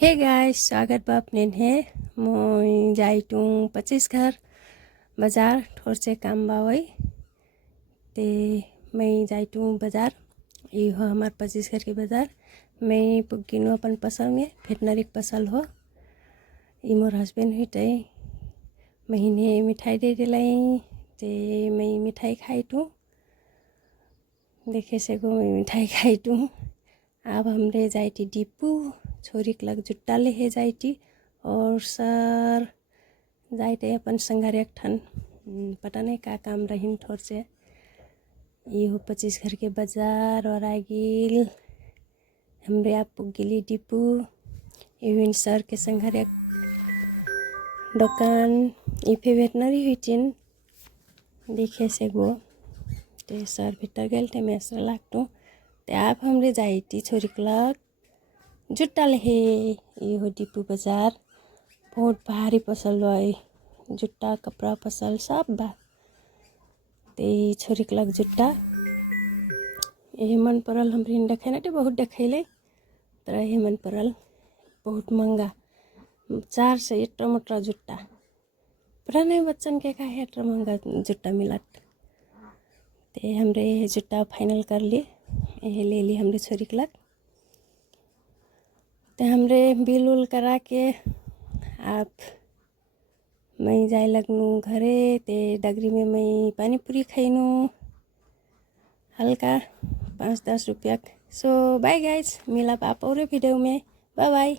Hey guys, स्वागत बा अपने है। मैं जाइटू 25 घर बाजार ठोर से काम बावई ते मैं जाइटू बाजार। ये हो हमार 25 घर के बाजार। मैं पुगिनो अपन पसल में वेटनरी पसल हो। ये मोर हस्बैंड हुई ते महीने मिठाई दे दिलाई ते मैं मिठाई खाई टू देखे से गो मैं मिठाई खाई टू। अब हमरे जाइटी डिपू छोरी के लग जुट्टा ले है जाइटी और सर जाइटे अपन संघर एक ठन पता नहीं का काम रहीन ठोर से। ये हो 25 घर के बाजार और आगिल हमरे आप पुगिली डिपू इविन सर के संघर एक दुकान इफे वेटनरी हुई चिन देखे से गो ते सर भीतर गए थे मैं असर लागटू ते आप हमरे जाइटी छोरी के लग जुट्टा ले है। ये हो डिपू बाजार बहुत भारी पसल बा जुट्टा कपड़ा पसल सब बा ते छोरी के लग जुट्टा ये मन परल हमरे देखे ना बहुत देखैले तर ये मन परल बहुत महंगा 4 से इतना मोटा जुट्टा पता नहीं बच्चन के का है इतना महंगा जुट्टा मिलत ते हमरे जुट्टा फाइनल कर लिए ये ले ली हमरे छोरी के लग ते हमरे बिल उल करा के आप मैं जाए लगनू घरे ते डगरी में मैं पानी पूरी खाइनू हल्का 5-10 रुपया। सो बाय गाइस, मिला आप और वीडियो में। Bye bye.